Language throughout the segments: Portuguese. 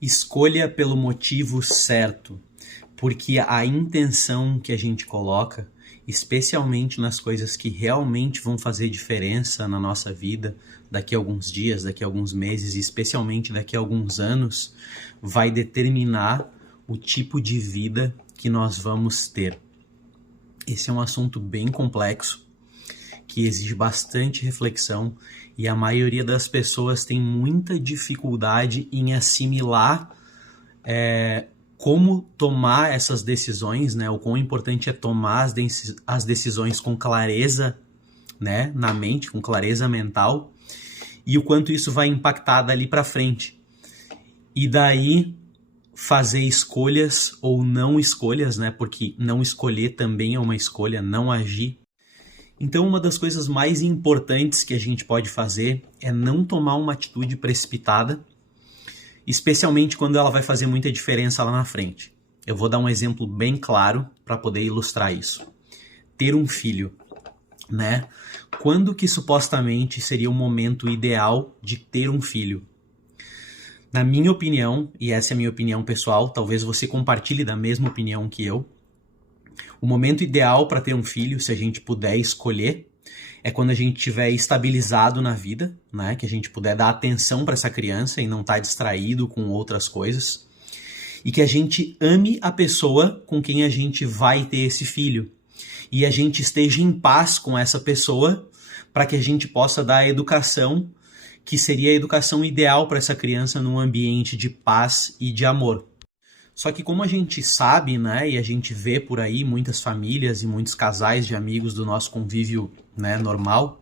Escolha pelo motivo certo, porque a intenção que a gente coloca, especialmente nas coisas que realmente vão fazer diferença na nossa vida, daqui a alguns dias, daqui a alguns meses, e especialmente daqui a alguns anos, vai determinar o tipo de vida que nós vamos ter. Esse é um assunto bem complexo, que exige bastante reflexão, e a maioria das pessoas tem muita dificuldade em assimilar como tomar essas decisões, né? O quão importante é tomar as decisões com clareza, né? Na mente, com clareza mental, e o quanto isso vai impactar dali para frente. E daí fazer escolhas ou não escolhas, né? Porque não escolher também é uma escolha, não agir. Então, uma das coisas mais importantes que a gente pode fazer é não tomar uma atitude precipitada, especialmente quando ela vai fazer muita diferença lá na frente. Eu vou dar um exemplo bem claro para poder ilustrar isso. Ter um filho, né? Quando que supostamente seria o momento ideal de ter um filho? Na minha opinião, e essa é a minha opinião pessoal, talvez você compartilhe da mesma opinião que eu, o momento ideal para ter um filho, se a gente puder escolher, é quando a gente estiver estabilizado na vida, né? Que a gente puder dar atenção para essa criança e não estar distraído com outras coisas. E que a gente ame a pessoa com quem a gente vai ter esse filho. E a gente esteja em paz com essa pessoa para que a gente possa dar a educação que seria a educação ideal para essa criança num ambiente de paz e de amor. Só que como a gente sabe, né, e a gente vê por aí muitas famílias e muitos casais de amigos do nosso convívio, né, normal,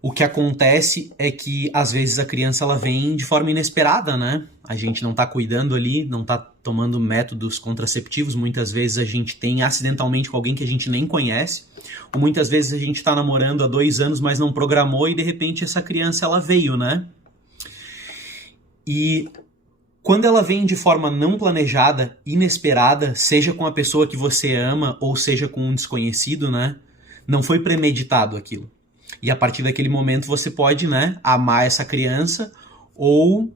o que acontece é que às vezes a criança ela vem de forma inesperada, né? A gente não tá cuidando ali, não tá tomando métodos contraceptivos, muitas vezes a gente tem acidentalmente com alguém que a gente nem conhece, ou muitas vezes a gente tá namorando há 2 anos, mas não programou e de repente essa criança ela veio, né? E quando ela vem de forma não planejada, inesperada, seja com a pessoa que você ama ou seja com um desconhecido, né? Não foi premeditado aquilo. E a partir daquele momento você pode, né, amar essa criança ou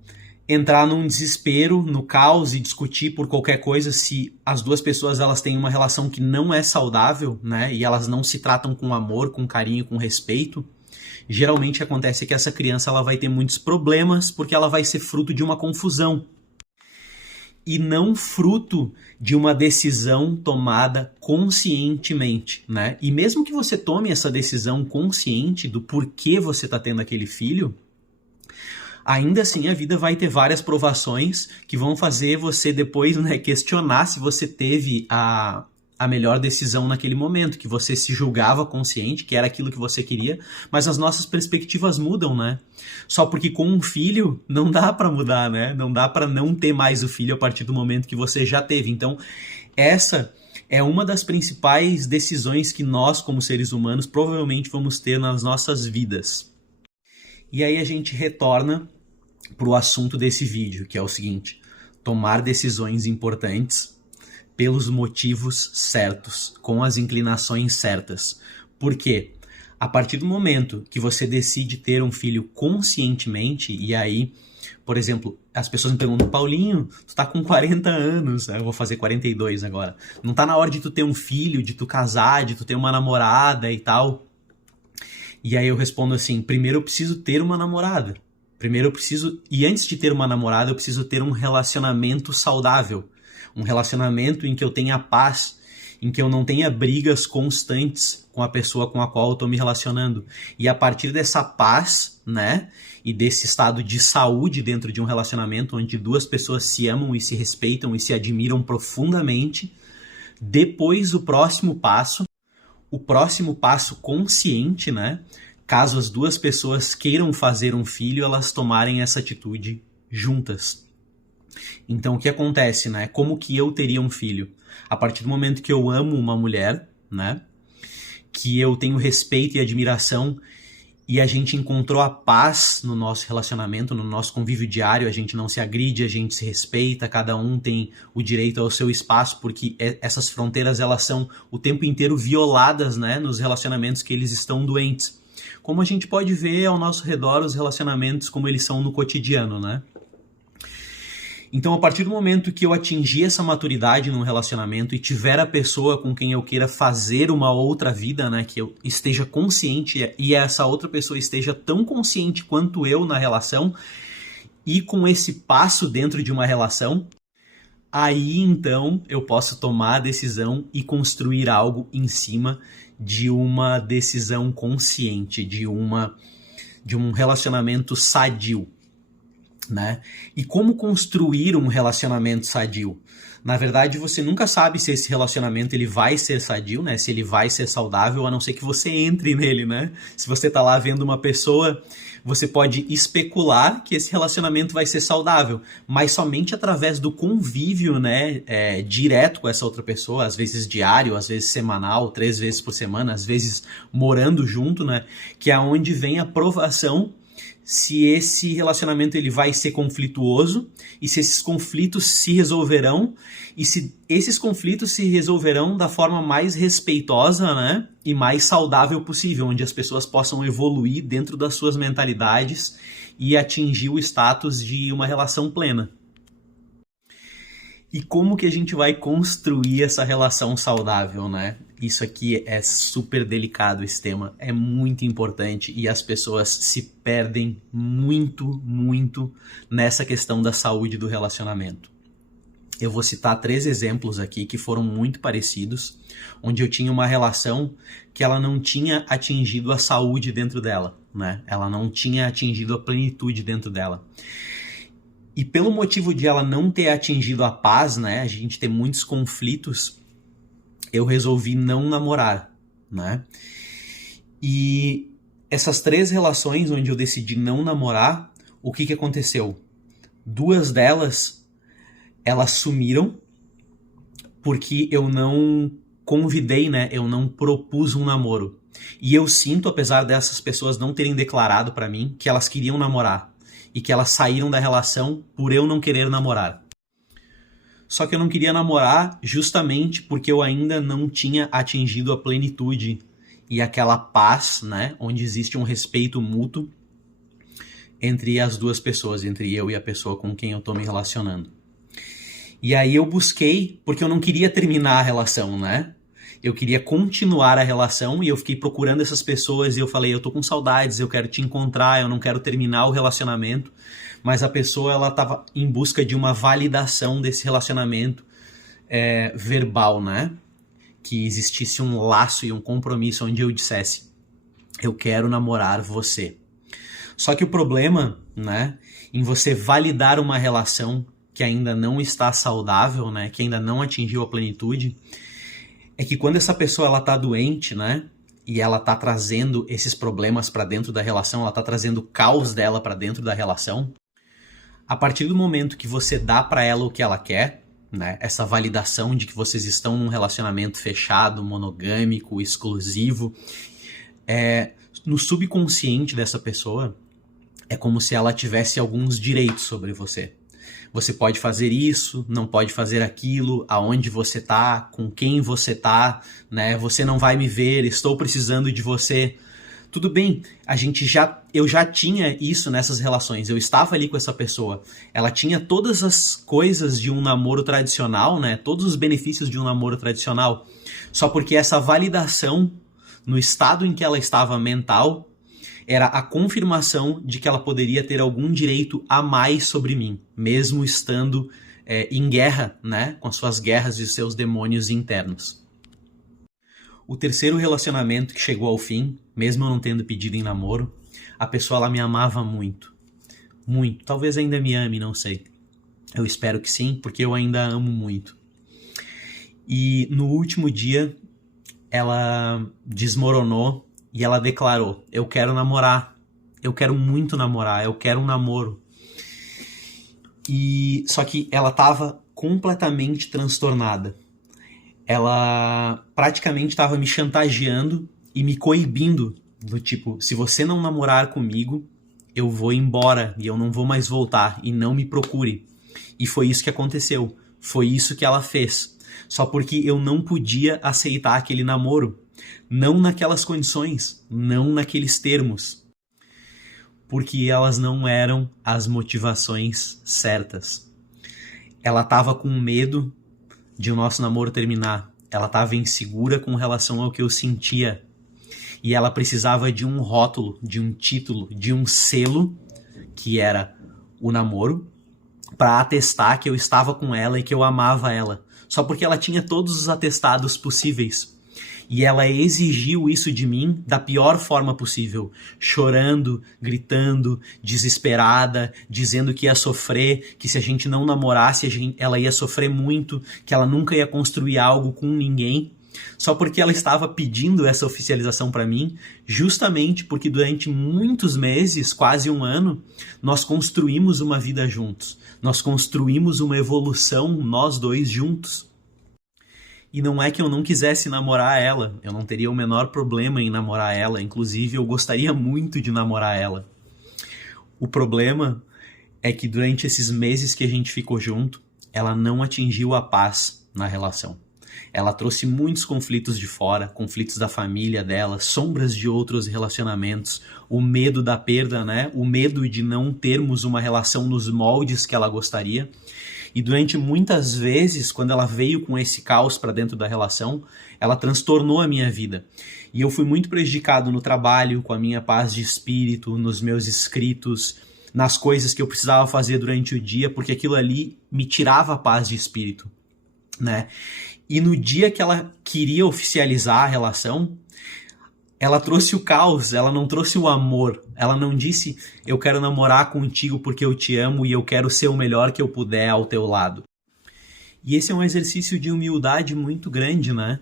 entrar num desespero, no caos e discutir por qualquer coisa se as duas pessoas elas têm uma relação que não é saudável, né? E elas não se tratam com amor, com carinho, com respeito. Geralmente acontece que essa criança ela vai ter muitos problemas porque ela vai ser fruto de uma confusão. E não fruto de uma decisão tomada conscientemente, né? E mesmo que você tome essa decisão consciente do porquê você está tendo aquele filho, ainda assim a vida vai ter várias provações que vão fazer você depois, né, questionar se você teve a melhor decisão naquele momento, que você se julgava consciente, que era aquilo que você queria, mas as nossas perspectivas mudam, né? Só porque com um filho não dá pra mudar, né? Não dá pra não ter mais o filho a partir do momento que você já teve. Então, essa é uma das principais decisões que nós, como seres humanos, provavelmente vamos ter nas nossas vidas. E aí a gente retorna pro assunto desse vídeo, que é o seguinte: tomar decisões importantes pelos motivos certos, com as inclinações certas. Por quê? A partir do momento que você decide ter um filho conscientemente, e aí, por exemplo, as pessoas me perguntam, Paulinho, tu tá com 40 anos, eu vou fazer 42 agora, não tá na hora de tu ter um filho, de tu casar, de tu ter uma namorada e tal? E aí eu respondo assim, primeiro eu preciso ter uma namorada. Primeiro eu preciso, e antes de ter uma namorada, eu preciso ter um relacionamento saudável. Um relacionamento em que eu tenha paz, em que eu não tenha brigas constantes com a pessoa com a qual eu estou me relacionando. E a partir dessa paz, né, e desse estado de saúde dentro de um relacionamento onde duas pessoas se amam e se respeitam e se admiram profundamente, depois o próximo passo consciente, né, caso as duas pessoas queiram fazer um filho, elas tomarem essa atitude juntas. Então, o que acontece, né? Como que eu teria um filho? A partir do momento que eu amo uma mulher, né? Que eu tenho respeito e admiração e a gente encontrou a paz no nosso relacionamento, no nosso convívio diário, a gente não se agride, a gente se respeita, cada um tem o direito ao seu espaço, porque essas fronteiras, elas são o tempo inteiro violadas, né? Nos relacionamentos que eles estão doentes. Como a gente pode ver ao nosso redor os relacionamentos como eles são no cotidiano, né? Então, a partir do momento que eu atingir essa maturidade num relacionamento e tiver a pessoa com quem eu queira fazer uma outra vida, né, que eu esteja consciente e essa outra pessoa esteja tão consciente quanto eu na relação, e com esse passo dentro de uma relação, aí então eu posso tomar a decisão e construir algo em cima de uma decisão consciente, de um relacionamento sadio, né? E como construir um relacionamento sadio? Na verdade, você nunca sabe se esse relacionamento ele vai ser sadio, né? Se ele vai ser saudável, a não ser que você entre nele, né? Se você tá lá vendo uma pessoa, você pode especular que esse relacionamento vai ser saudável, mas somente através do convívio, né, direto com essa outra pessoa, às vezes diário, às vezes semanal, 3 vezes por semana, às vezes morando junto, né? Que é onde vem a provação se esse relacionamento ele vai ser conflituoso e se esses conflitos se resolverão e se esses conflitos se resolverão da forma mais respeitosa, né, e mais saudável possível, onde as pessoas possam evoluir dentro das suas mentalidades e atingir o status de uma relação plena. E como que a gente vai construir essa relação saudável, né? Isso aqui é super delicado, esse tema é muito importante e as pessoas se perdem muito, muito nessa questão da saúde do relacionamento. Eu vou citar 3 exemplos aqui que foram muito parecidos, onde eu tinha uma relação que ela não tinha atingido a saúde dentro dela, né? Ela não tinha atingido a plenitude dentro dela. E pelo motivo de ela não ter atingido a paz, né, a gente ter muitos conflitos, eu resolvi não namorar, né? E essas 3 relações onde eu decidi não namorar, o que aconteceu? 2 delas, elas sumiram porque eu não convidei, né? Eu não propus um namoro. E eu sinto, apesar dessas pessoas não terem declarado pra mim, que elas queriam namorar. E que elas saíram da relação por eu não querer namorar. Só que eu não queria namorar justamente porque eu ainda não tinha atingido a plenitude e aquela paz, né, onde existe um respeito mútuo entre as 2 pessoas, entre eu e a pessoa com quem eu tô me relacionando. E aí eu busquei, porque eu não queria terminar a relação, né? Eu queria continuar a relação e eu fiquei procurando essas pessoas e eu falei, eu tô com saudades, eu quero te encontrar, eu não quero terminar o relacionamento, mas a pessoa ela tava em busca de uma validação desse relacionamento verbal, né? Que existisse um laço e um compromisso onde eu dissesse, eu quero namorar você. Só que o problema, né, em você validar uma relação que ainda não está saudável, né, que ainda não atingiu a plenitude, é que quando essa pessoa ela tá doente, né, e ela tá trazendo esses problemas para dentro da relação, ela tá trazendo o caos dela para dentro da relação, a partir do momento que você dá para ela o que ela quer, né, essa validação de que vocês estão num relacionamento fechado, monogâmico, exclusivo, no subconsciente dessa pessoa, é como se ela tivesse alguns direitos sobre você. Você pode fazer isso, não pode fazer aquilo, aonde você tá, com quem você tá, né? Você não vai me ver, estou precisando de você. Tudo bem, eu já tinha isso nessas relações, eu estava ali com essa pessoa. Ela tinha todas as coisas de um namoro tradicional, né? Todos os benefícios de um namoro tradicional. Só porque essa validação, no estado em que ela estava mental, era a confirmação de que ela poderia ter algum direito a mais sobre mim, mesmo estando em guerra, né, com as suas guerras e os seus demônios internos. O terceiro relacionamento que chegou ao fim, mesmo eu não tendo pedido em namoro, a pessoa ela me amava muito. Muito. Talvez ainda me ame, não sei. Eu espero que sim, porque eu ainda amo muito. E no último dia, ela desmoronou e ela declarou, eu quero namorar, eu quero muito namorar, eu quero um namoro. E só que ela estava completamente transtornada. Ela praticamente estava me chantageando e me coibindo, do tipo, se você não namorar comigo, eu vou embora e eu não vou mais voltar e não me procure. E foi isso que aconteceu, foi isso que ela fez. Só porque eu não podia aceitar aquele namoro. Não naquelas condições, não naqueles termos. Porque elas não eram as motivações certas. ela tava com medo de o nosso namoro terminar. Ela tava insegura com relação ao que eu sentia. E ela precisava de um rótulo, de um título, de um selo, que era o namoro, para atestar que eu estava com ela e que eu amava ela. Só porque ela tinha todos os atestados possíveis. E ela exigiu isso de mim da pior forma possível. Chorando, gritando, desesperada, dizendo que ia sofrer, que se a gente não namorasse, ela ia sofrer muito, que ela nunca ia construir algo com ninguém. Só porque ela estava pedindo essa oficialização para mim, justamente porque durante muitos meses, quase um ano, nós construímos uma vida juntos. Nós construímos uma evolução, nós dois juntos. E não é que eu não quisesse namorar ela, eu não teria o menor problema em namorar ela, inclusive eu gostaria muito de namorar ela. O problema é que durante esses meses que a gente ficou junto, ela não atingiu a paz na relação. Ela trouxe muitos conflitos de fora, conflitos da família dela, sombras de outros relacionamentos, o medo da perda, né? O medo de não termos uma relação nos moldes que ela gostaria. E durante muitas vezes, quando ela veio com esse caos para dentro da relação, ela transtornou a minha vida. E eu fui muito prejudicado no trabalho, com a minha paz de espírito, nos meus escritos, nas coisas que eu precisava fazer durante o dia, porque aquilo ali me tirava a paz de espírito, né? E no dia que ela queria oficializar a relação, ela trouxe o caos, ela não trouxe o amor. Ela não disse, eu quero namorar contigo porque eu te amo e eu quero ser o melhor que eu puder ao teu lado. E esse é um exercício de humildade muito grande, né?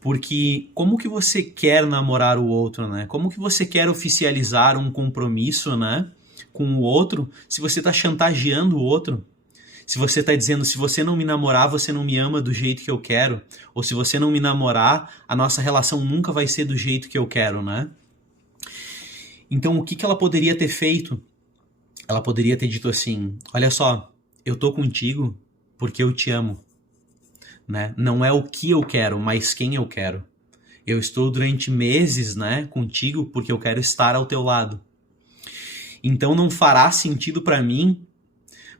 Porque como que você quer namorar o outro, né? Como que você quer oficializar um compromisso, né, com o outro, se você está chantageando o outro? Se você está dizendo, se você não me namorar, você não me ama do jeito que eu quero. Ou se você não me namorar, a nossa relação nunca vai ser do jeito que eu quero, né? Então, o que ela poderia ter feito? Ela poderia ter dito assim, olha só, eu tô contigo porque eu te amo, né? Não é o que eu quero, mas quem eu quero. Eu estou durante meses, né, contigo porque eu quero estar ao teu lado. Então, não fará sentido para mim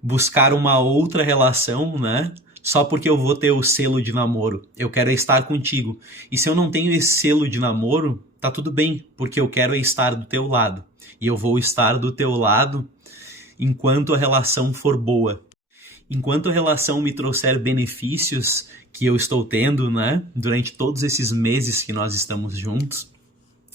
buscar uma outra relação, né? Só porque eu vou ter o selo de namoro. Eu quero estar contigo. E se eu não tenho esse selo de namoro, tá tudo bem, porque eu quero estar do teu lado. E eu vou estar do teu lado enquanto a relação for boa. Enquanto a relação me trouxer benefícios que eu estou tendo, né? Durante todos esses meses que nós estamos juntos,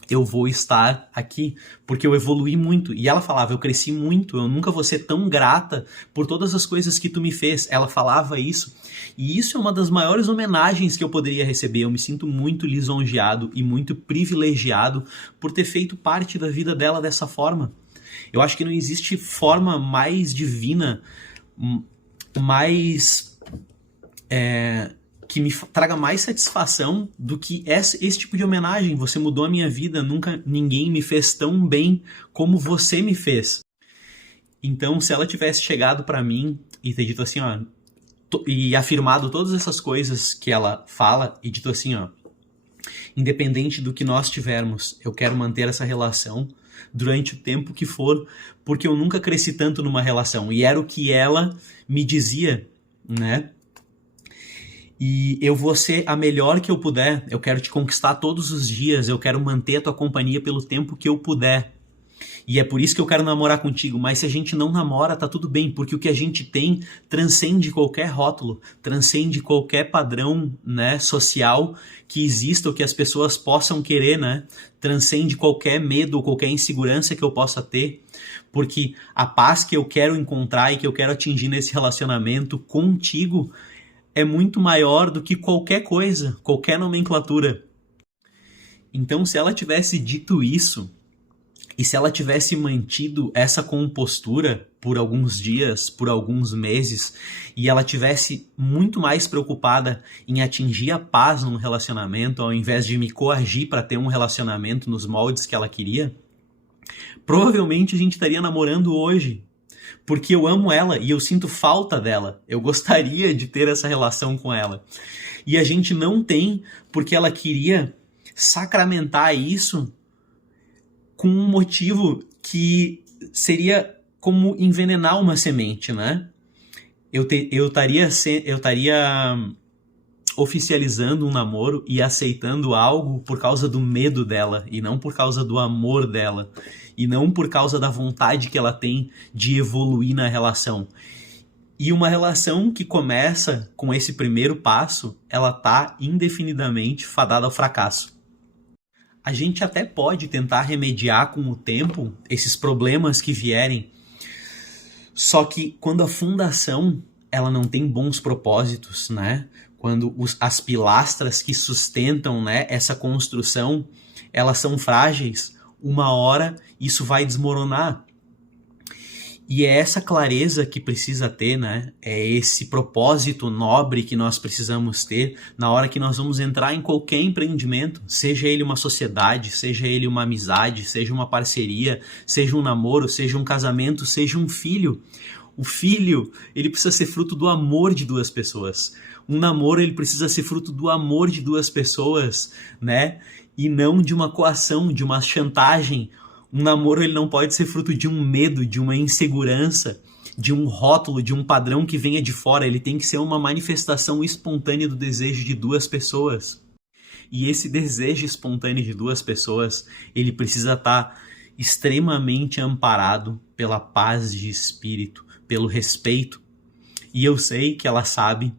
eu vou estar aqui, porque eu evolui muito. E ela falava, eu cresci muito, eu nunca vou ser tão grata por todas as coisas que tu me fez. Ela falava isso. E isso é uma das maiores homenagens que eu poderia receber. Eu me sinto muito lisonjeado e muito privilegiado por ter feito parte da vida dela dessa forma. Eu acho que não existe forma mais divina, mais... que me traga mais satisfação do que esse tipo de homenagem. Você mudou a minha vida, nunca ninguém me fez tão bem como você me fez. Então, se ela tivesse chegado pra mim e ter dito assim, ó, e afirmado todas essas coisas que ela fala e dito assim, ó, independente do que nós tivermos, eu quero manter essa relação durante o tempo que for, porque eu nunca cresci tanto numa relação. E era o que ela me dizia, né? E eu vou ser a melhor que eu puder, eu quero te conquistar todos os dias, eu quero manter a tua companhia pelo tempo que eu puder. E é por isso que eu quero namorar contigo, mas se a gente não namora, tá tudo bem, porque o que a gente tem transcende qualquer rótulo, transcende qualquer padrão, né, social que exista ou que as pessoas possam querer, né? Transcende qualquer medo ou qualquer insegurança que eu possa ter, porque a paz que eu quero encontrar e que eu quero atingir nesse relacionamento contigo é muito maior do que qualquer coisa, qualquer nomenclatura. Então, se ela tivesse dito isso, e se ela tivesse mantido essa compostura por alguns dias, por alguns meses, e ela tivesse muito mais preocupada em atingir a paz num relacionamento, ao invés de me coagir para ter um relacionamento nos moldes que ela queria, provavelmente a gente estaria namorando hoje. Porque eu amo ela e eu sinto falta dela. Eu gostaria de ter essa relação com ela. E a gente não tem porque ela queria sacramentar isso com um motivo que seria como envenenar uma semente, né? eu estaria oficializando um namoro e aceitando algo por causa do medo dela, e não por causa do amor dela, e não por causa da vontade que ela tem de evoluir na relação. E uma relação que começa com esse primeiro passo, ela tá indefinidamente fadada ao fracasso. A gente até pode tentar remediar com o tempo esses problemas que vierem, só que quando a fundação ela não tem bons propósitos, né? Quando as pilastras que sustentam, né, essa construção, elas são frágeis, uma hora isso vai desmoronar. E é essa clareza que precisa ter, né? É esse propósito nobre que nós precisamos ter na hora que nós vamos entrar em qualquer empreendimento, seja ele uma sociedade, seja ele uma amizade, seja uma parceria, seja um namoro, seja um casamento, seja um filho. O filho, ele precisa ser fruto do amor de duas pessoas. Um namoro, ele precisa ser fruto do amor de duas pessoas, né? E não de uma coação, de uma chantagem. Um namoro, ele não pode ser fruto de um medo, de uma insegurança, de um rótulo, de um padrão que venha de fora. Ele tem que ser uma manifestação espontânea do desejo de duas pessoas. E esse desejo espontâneo de duas pessoas, ele precisa estar extremamente amparado pela paz de espírito, pelo respeito. E eu sei que ela sabe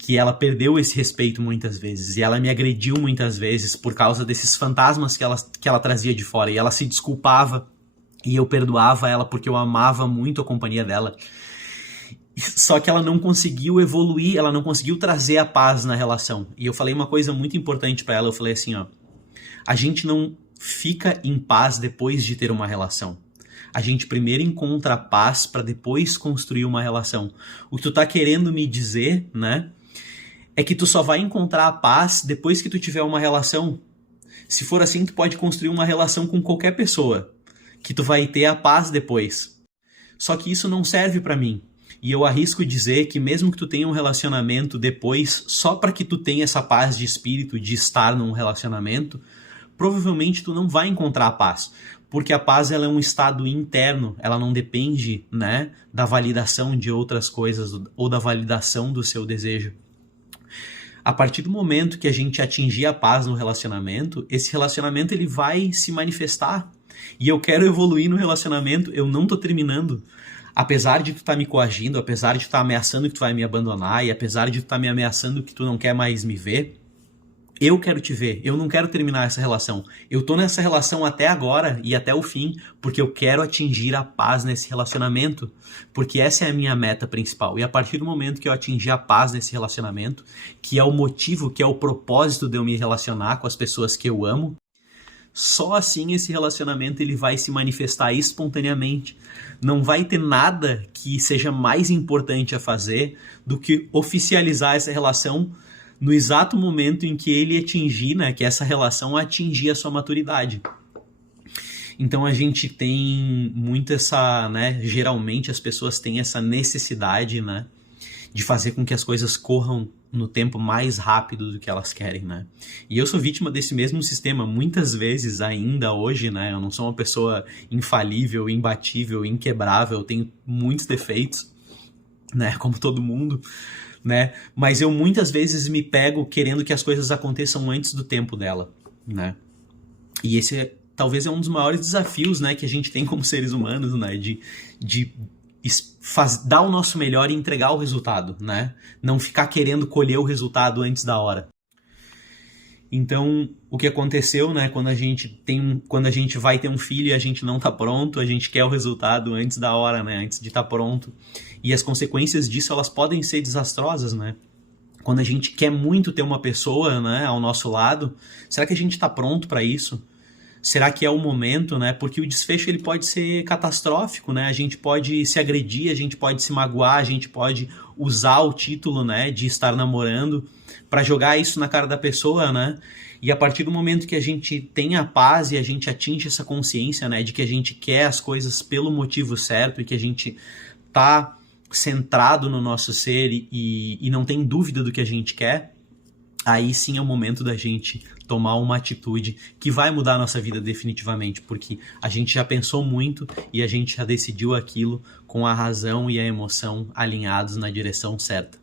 que ela perdeu esse respeito muitas vezes, e ela me agrediu muitas vezes por causa desses fantasmas que ela trazia de fora, e ela se desculpava, e eu perdoava ela porque eu amava muito a companhia dela. Só que ela não conseguiu evoluir, ela não conseguiu trazer a paz na relação. E eu falei uma coisa muito importante pra ela, eu falei assim, ó, a gente não fica em paz depois de ter uma relação. A gente primeiro encontra a paz para depois construir uma relação. O que tu tá querendo me dizer, né, é que tu só vai encontrar a paz depois que tu tiver uma relação. Se for assim, tu pode construir uma relação com qualquer pessoa, que tu vai ter a paz depois. Só que isso não serve pra mim. E eu arrisco dizer que mesmo que tu tenha um relacionamento depois, só para que tu tenha essa paz de espírito de estar num relacionamento, provavelmente tu não vai encontrar a paz. Porque a paz, ela é um estado interno, ela não depende, né, da validação de outras coisas ou da validação do seu desejo. A partir do momento que a gente atingir a paz no relacionamento, esse relacionamento ele vai se manifestar. E eu quero evoluir no relacionamento, eu não tô terminando. Apesar de tu estar me coagindo, apesar de tu estar ameaçando que tu vai me abandonar, e apesar de tu estar me ameaçando que tu não quer mais me ver, eu quero te ver, eu não quero terminar essa relação. Eu tô nessa relação até agora e até o fim, porque eu quero atingir a paz nesse relacionamento, porque essa é a minha meta principal. E a partir do momento que eu atingir a paz nesse relacionamento, que é o motivo, que é o propósito de eu me relacionar com as pessoas que eu amo, só assim esse relacionamento ele vai se manifestar espontaneamente. Não vai ter nada que seja mais importante a fazer do que oficializar essa relação no exato momento em que ele atingir, né, que essa relação atingir a sua maturidade. Então a gente tem muito essa, né, geralmente as pessoas têm essa necessidade, né, de fazer com que as coisas corram no tempo mais rápido do que elas querem, né? E eu sou vítima desse mesmo sistema muitas vezes ainda hoje, né? Eu não sou uma pessoa infalível, imbatível, inquebrável, eu tenho muitos defeitos, né, como todo mundo, né? Mas eu muitas vezes me pego querendo que as coisas aconteçam antes do tempo dela, né? E esse talvez é um dos maiores desafios, né, que a gente tem como seres humanos, né, de dar o nosso melhor e entregar o resultado, né? Não ficar querendo colher o resultado antes da hora. Então, o que aconteceu, né, quando a gente vai ter um filho e a gente não tá pronto, a gente quer o resultado antes da hora, né, antes de estar pronto. E as consequências disso, elas podem ser desastrosas, né? Quando a gente quer muito ter uma pessoa, né, ao nosso lado, será que a gente tá pronto para isso? Será que é o momento, né? Porque o desfecho ele pode ser catastrófico, né? A gente pode se agredir, a gente pode se magoar, a gente pode usar o título, né, de estar namorando para jogar isso na cara da pessoa, né? E a partir do momento que a gente tem a paz e a gente atinge essa consciência, né, de que a gente quer as coisas pelo motivo certo e que a gente tá centrado no nosso ser e não tem dúvida do que a gente quer, aí sim é o momento da gente tomar uma atitude que vai mudar a nossa vida definitivamente, porque a gente já pensou muito e a gente já decidiu aquilo com a razão e a emoção alinhados na direção certa.